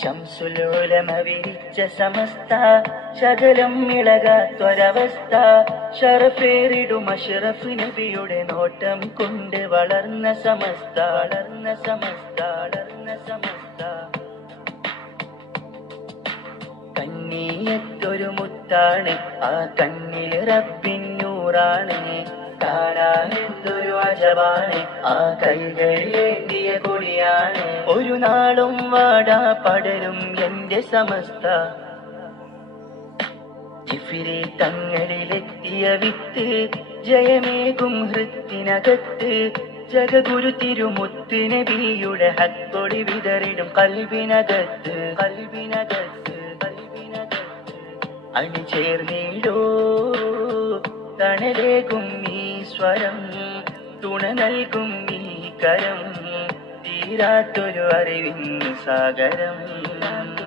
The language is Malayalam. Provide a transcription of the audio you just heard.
ശംസുലോലമ വിരിച്ച സമസ്ത ശകലം ഇളകാത്തൊരവസ്ഥ ഷറഫേറിടും അഷ്റഫ് നബിയുടെ നോട്ടം കൊണ്ട് വളർന്ന സമസ്ത വളർന്ന സമസ്ത വളർന്ന സമസ്ത കണ്ണീയത്തൊരു മുത്താണ് ആ കണ്ണിൽ റബ്ബിന്നൂറാണ് കാണാനെന്തൊരു അജവാണ് ആ കൈകളിലേന്തിയ കൊടിയാണ് ഒരു നാളും വാടാ പടരും എന്റെ സമസ്ത ജിഫിരി തങ്ങളിലെത്തിയ വിത്ത് ജയമേകും ഹൃത്തിനകത്ത് ജഗഗുരു തിരുമുത്ത് നബിയുടെ ഹക്കൊടി വിതറിടും കൽബിനകത്ത് കൽബിനകത്ത് കൽബിനകത്ത് അണിചേർന്നിടോ തണലേകും ഈ സ്വരം തുണ നൽകും ഈ കരം തീരാത്തൊരു അറിവിൻ സാഗരം.